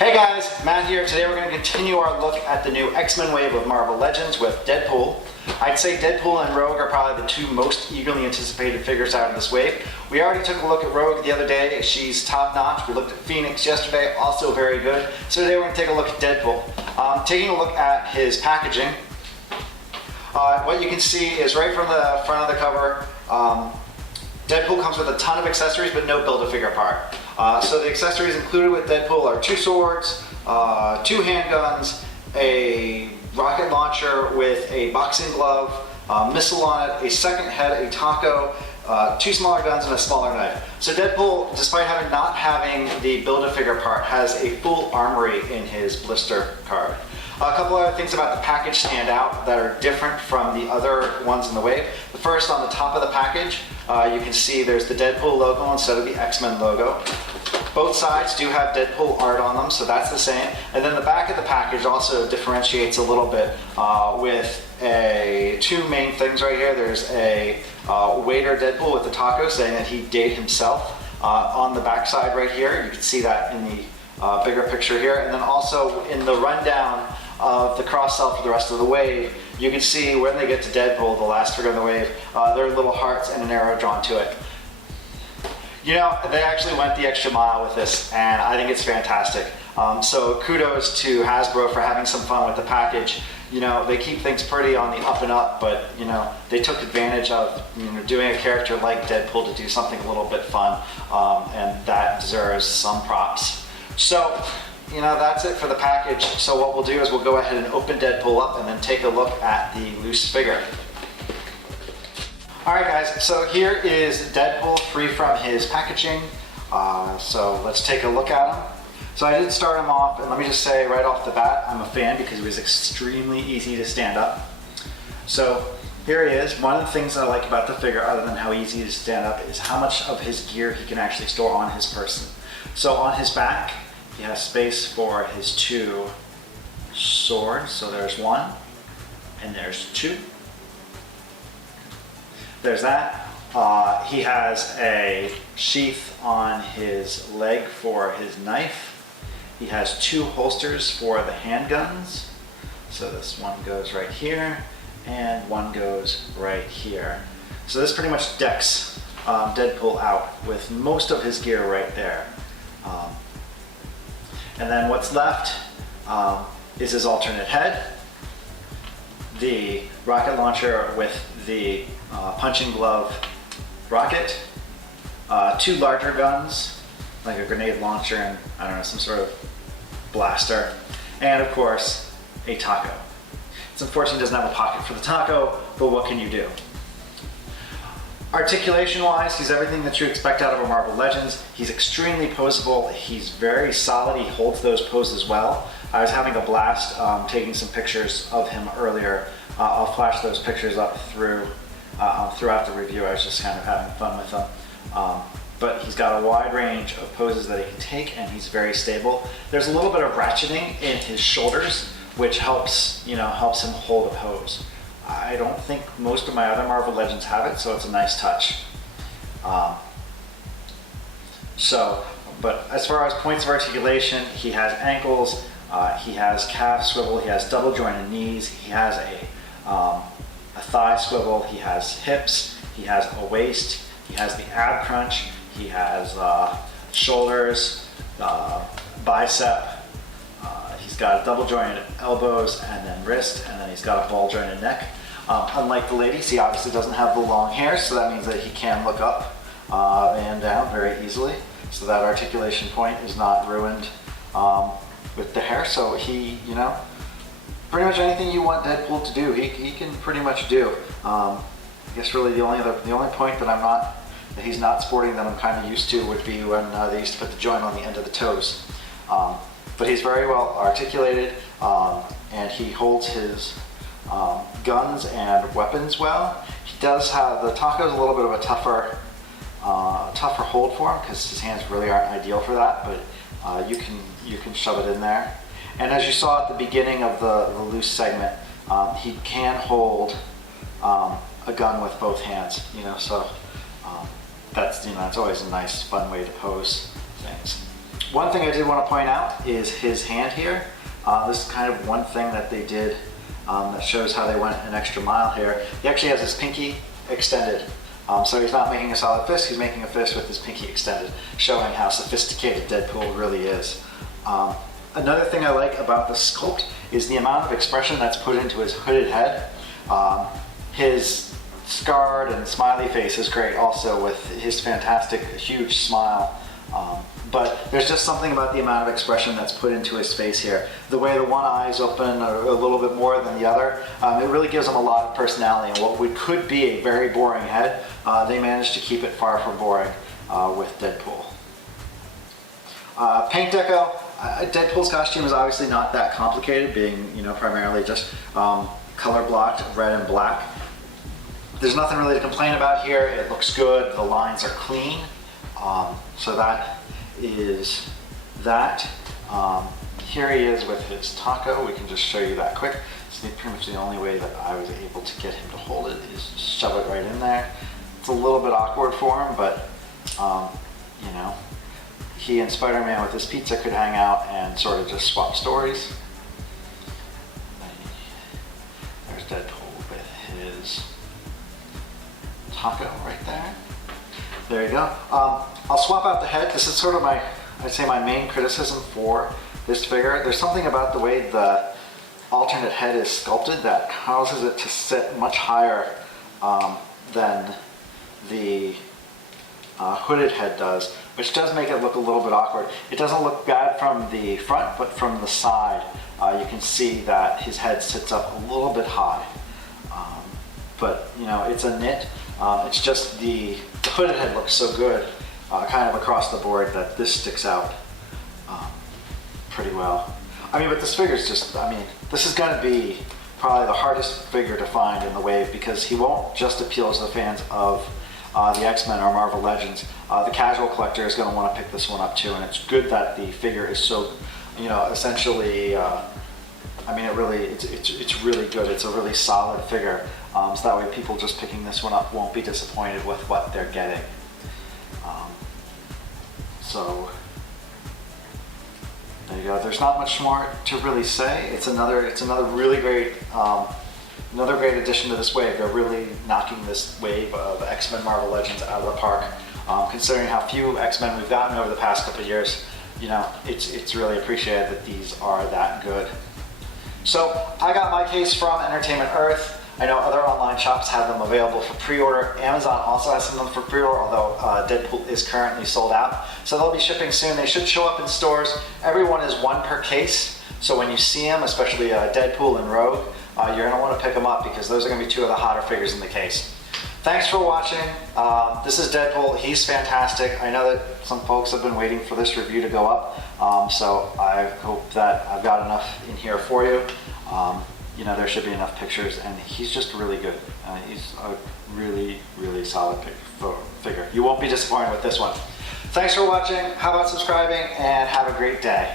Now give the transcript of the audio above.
Hey guys, Matt here. Today we're going to continue our look at the new X-Men wave of Marvel Legends with Deadpool. I'd say Deadpool and Rogue are probably the two most eagerly anticipated figures out of this wave. We already took a look at Rogue the other day. She's top notch. We looked at Phoenix yesterday, also very good. So today we're going to take a look at Deadpool. Taking a look at his packaging, what you can see is right from the front of the cover, Deadpool comes with a ton of accessories but no Build-A-Figure part. So the accessories included with Deadpool are 2 swords, 2 handguns, a rocket launcher with a boxing glove, missile on it, a second head, a taco, 2 smaller guns, and a smaller knife. So Deadpool, despite not having the Build-A-Figure part, has a full armory in his blister card. A couple other things about the package stand out that are different from the other ones in the wave. The first, on the top of the package, you can see there's the Deadpool logo instead of the X-Men logo. Both sides do have Deadpool art on them, so that's the same. And then the back of the package also differentiates a little bit with 2 main things right here. There's a waiter Deadpool with the taco saying that he did himself. On the back side right here, you can see that in the bigger picture here. And then also in the rundown of the cross-sell for the rest of the wave, you can see when they get to Deadpool, the last figure of the wave, there are little hearts and an arrow drawn to it. You know, they actually went the extra mile with this, and I think it's fantastic. So kudos to Hasbro for having some fun with the package. You know, they keep things pretty on the up and up, but you know, they took advantage of doing a character like Deadpool to do something a little bit fun, and that deserves some props. So, you know, that's it for the package. So what we'll do is we'll go ahead and open Deadpool up and then take a look at the loose figure. Alright guys, so here is Deadpool free from his packaging. So let's take a look at him. So I did start him off, and let me just say right off the bat, I'm a fan because he was extremely easy to stand up. So here he is. One of the things that I like about the figure, other than how easy to stand up, is how much of his gear he can actually store on his person. So on his back, he has space for his 2 swords. So there's 1, and there's 2. There's that. He has a sheath on his leg for his knife. He has 2 holsters for the handguns. So this one goes right here, and one goes right here. So this pretty much decks Deadpool out with most of his gear right there. And then what's left is his alternate head, the rocket launcher with the punching glove rocket, 2 larger guns, like a grenade launcher and, I don't know, some sort of blaster, and of course, a taco. It's unfortunate he doesn't have a pocket for the taco, but what can you do? Articulation-wise, he's everything that you expect out of a Marvel Legends. He's extremely poseable. He's very solid. He holds those poses well. I was having a blast taking some pictures of him earlier. I'll flash those pictures up throughout the review. I was just kind of having fun with them. But he's got a wide range of poses that he can take, and he's very stable. There's a little bit of ratcheting in his shoulders, which helps him hold a pose. I don't think most of my other Marvel Legends have it, so it's a nice touch. But as far as points of articulation, he has ankles, he has calf swivel, he has double jointed knees, he has a thigh swivel, he has hips, he has a waist, he has the ab crunch, he has shoulders, bicep, he's got double jointed elbows and then wrist, and then he's got a ball jointed neck. Unlike the ladies, he obviously doesn't have the long hair, so that means that he can look up and down very easily. So that articulation point is not ruined with the hair. So he, pretty much anything you want Deadpool to do, he can pretty much do. I guess really the only point that he's not sporting that I'm kind of used to would be when they used to put the joint on the end of the toes. But he's very well articulated, and he holds his guns and weapons well. He does have, the taco's a little bit of a tougher hold for him because his hands really aren't ideal for that, but you can shove it in there. And as you saw at the beginning of the loose segment, he can hold a gun with both hands, so that's, it's always a nice, fun way to pose things. One thing I did want to point out is his hand here. This is kind of one thing that they did that shows how they went an extra mile here. He actually has his pinky extended. So he's not making a solid fist, he's making a fist with his pinky extended, showing how sophisticated Deadpool really is. Another thing I like about the sculpt is the amount of expression that's put into his hooded head. His scarred and smiley face is great also, with his fantastic huge smile. But there's just something about the amount of expression that's put into his face here. The way the one eye is open a little bit more than the other, it really gives him a lot of personality. And what could be a very boring head, they managed to keep it far from boring with Deadpool. Paint deco. Deadpool's costume is obviously not that complicated, being primarily just color blocked red and black. There's nothing really to complain about here. It looks good. The lines are clean. So that is that. Here he is with his taco. We can just show you that quick. It's pretty much the only way that I was able to get him to hold it is shove it right in there. It's a little bit awkward for him, but he and Spider-Man with his pizza could hang out and sort of just swap stories. There's Deadpool with his taco right there. There you go. I'll swap out the head. This is sort of I'd say my main criticism for this figure. There's something about the way the alternate head is sculpted that causes it to sit much higher than the hooded head does, which does make it look a little bit awkward. It doesn't look bad from the front, but from the side, you can see that his head sits up a little bit high. But it's a nit. It's just the hooded head looks so good, kind of across the board, that this sticks out pretty well. But this figure's just, this is going to be probably the hardest figure to find in the wave, because he won't just appeal to the fans of the X-Men or Marvel Legends. The casual collector is going to want to pick this one up too, and it's good that the figure is so, essentially, it's really good. It's a really solid figure, so that way people just picking this one up won't be disappointed with what they're getting. So there you go. There's not much more to really say. It's another really great, another great addition to this wave. They're really knocking this wave of X-Men Marvel Legends out of the park. Considering how few X-Men we've gotten over the past couple of years, it's really appreciated that these are that good. So I got my case from Entertainment Earth. I know other online shops have them available for pre-order. Amazon also has some of them for pre-order, although Deadpool is currently sold out. So they'll be shipping soon. They should show up in stores. Everyone is one per case. So when you see them, especially Deadpool and Rogue, you're going to want to pick them up, because those are going to be two of the hotter figures in the case. Thanks for watching. This is Deadpool. He's fantastic. I know that some folks have been waiting for this review to go up, so I hope that I've got enough in here for you. There should be enough pictures, and he's just really good. He's a really, really solid figure. You won't be disappointed with this one. Thanks for watching. How about subscribing, and have a great day.